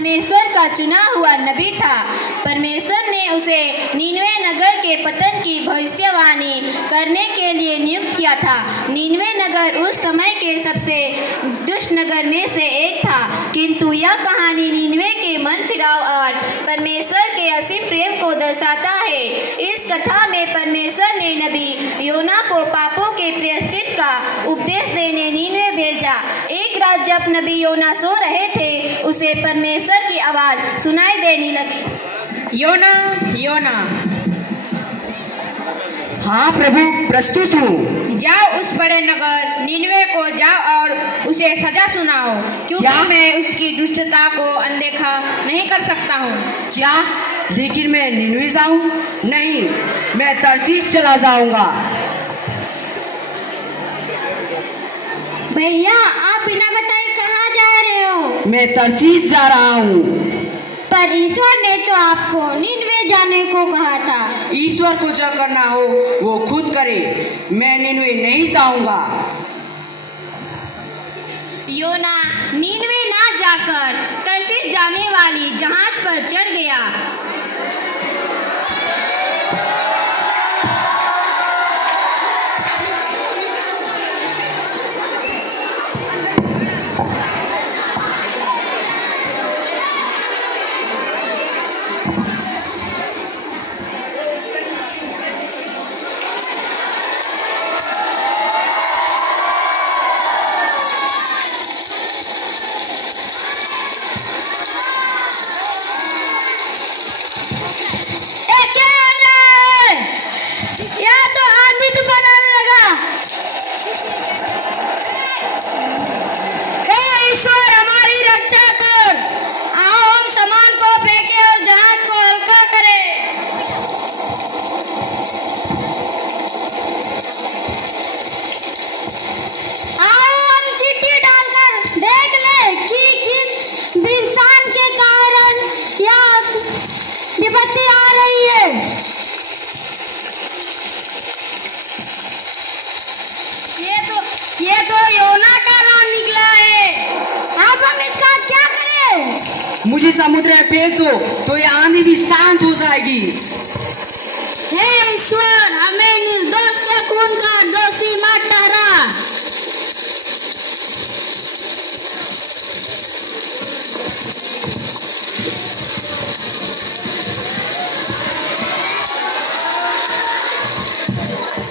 परमेश्वर का चुना हुआ नबी था। परमेश्वर ने उसे नीनवे नगर के पतन की भविष्यवाणी करने के लिए नियुक्त किया था। नीनवे नगर उस समय के सबसे दुष्ट नगर में से एक था, किंतु यह कहानी नीनवे के मन फिराव और परमेश्वर के असीम प्रेम को दर्शाता है। इस कथा में परमेश्वर ने नबी योना को पापों के प्रायश्चित का उपदेश देने नीनवे भेजा। एक रात जब नबी योना सो रहे थे, उसे परमेश्वर की आवाज सुनाई देने लगी, योना योना। हाँ प्रभु, प्रस्तुत हूँ। जाओ उस बड़े नगर नीनवे को जाओ और उसे सजा सुनाओ, क्योंकि मैं उसकी दुष्टता को अनदेखा नहीं कर सकता हूँ। क्या? लेकिन मैं नीनवे जाऊँ? नहीं, मैं तर्सीस चला जाऊँगा। भैया, आप बिना बताए कहाँ जा रहे हो? मैं तर्सीस जा रहा हूँ। पर ईश्वर ने तो आपको नीनवे जाने को कहा था। ईश्वर को जो करना हो वो खुद करे, मैं नीनवे नहीं जाऊंगा। योना नीनवे ना जाकर तर्सीस जाने वाली जहाज पर चढ़ गया। ये तो योना का नाम निकला है। अब हम इसका क्या करें? मुझे समुद्र में फेंक दो तो ये आंधी भी शांत हो जाएगी। हे ईश्वर, हमें निर्दोष के खून का दोषी मत ठहरा।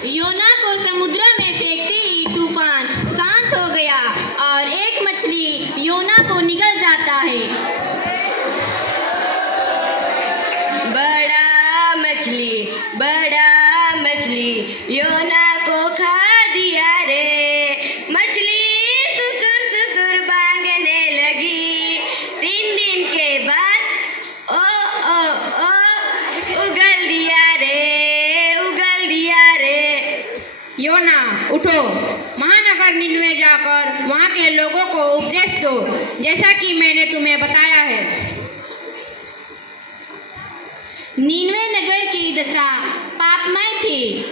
योना को समुद्र में फेंकते ही तूफान शांत हो गया और एक मछली योना को निगल जाता है। बड़ा मछली योना को खा दिया रे। मछली सुसुर भागने लगी। 3 दिन के बाद ओ उगल दिया रे। योना उठो, महानगर नीनवे जाकर वहाँ के लोगों को उपदेश दो, जैसा कि मैंने तुम्हें बताया है। नीनवे नगर की दशा पापमय थी।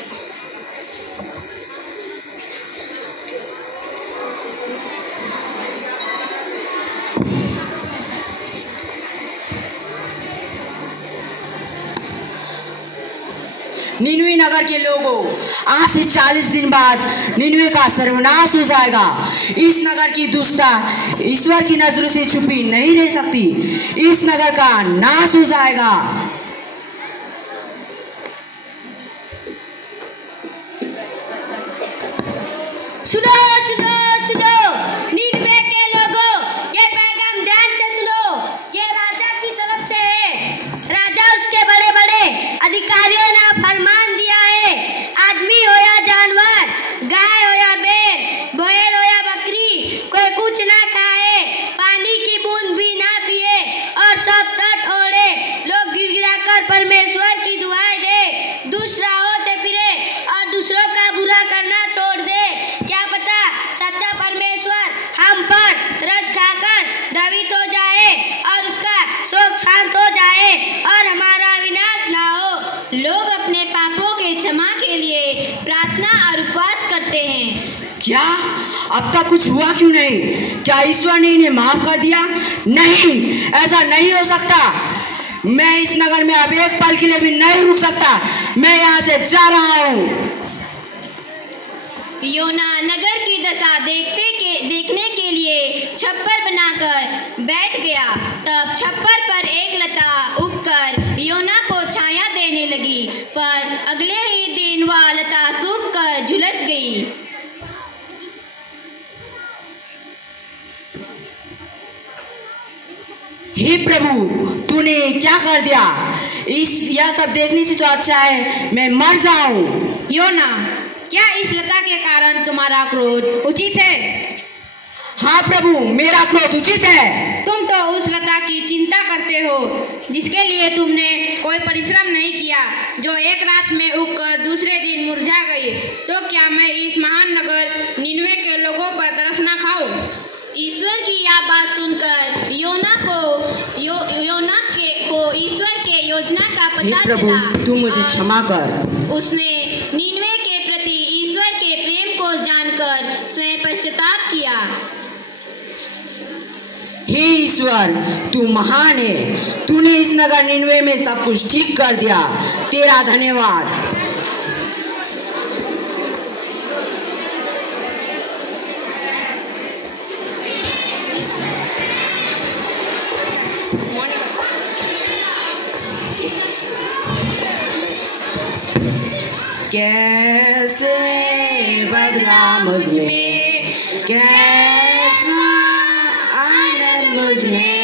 नीनवे नगर के लोगों, आज से 40 दिन बाद नीनवे का सर्वनाश हो जाएगा। इस नगर की दुष्टता ईश्वर की नजरों से छुपी नहीं रह सकती। इस नगर का नाश हो जाएगा। सुनो सुनो सुनो, नीनवे के लोगों, ये पैगाम ध्यान से सुनो। ये राजा की तरफ से है। राजा उसके बड़े बड़े अधिकारियों ने फरमान दिया है, आदमी हो या जानवर, गाय हो या बैल हो या बकरी, कोई कुछ ना खाए, पानी की बूंद भी ना पिए और सब तट ओढ़े। लोग गिड़गिड़ा कर परमेश्वर की दुआएं दे, दुष्ट राहों से फिरे और दूसरों का बुरा करना छोड़ दे। क्या पता सच्चा परमेश्वर हम पर तरस खाकर द्रवित हो जाए और उसका शोक शांत हो जाए और हमारा विनाश ना हो। लोग अपने पापों के क्षमा के लिए प्रार्थना और उपवास करते हैं। क्या अब तक कुछ हुआ क्यों नहीं? क्या ईश्वर ने इन्हें माफ कर दिया? नहीं, ऐसा नहीं हो सकता। मैं इस नगर में अब एक पल के लिए भी नहीं रुक सकता। मैं यहाँ से जा रहा हूँ। योना नगर की दशा देखने के लिए छप्पर बनाकर बैठ गया। तब छप्पर पर एक लता उगकर योना को छाया देने लगी, पर अगले ही दिन वह लता सूखकर झुलस गई। हे प्रभु, तूने क्या कर दिया? यह सब देखने से तो अच्छा है मैं मर जाऊं। योना, क्या इस लता के कारण तुम्हारा क्रोध उचित है? हाँ प्रभु, मेरा क्रोध उचित है। तुम तो उस लता की चिंता करते हो जिसके लिए तुमने कोई परिश्रम नहीं किया, जो एक रात में उगकर दूसरे दिन मुरझा गई। तो क्या मैं इस महान नगर निनवे के लोगों पर तरस न खाऊं? ईश्वर की यह बात सुनकर योना को ईश्वर के योजना का पता प्रभु, चला। तू मुझे क्षमा कर। उसने निनवे के प्रति ईश्वर के प्रेम को जानकर स्वयं पश्चाताप किया। हे ईश्वर, तू महान है। तूने इस नगर निनवे में सब कुछ ठीक कर दिया। तेरा धन्यवाद। कैसे बदला मुझमें, कैसा आनंद मुझमें।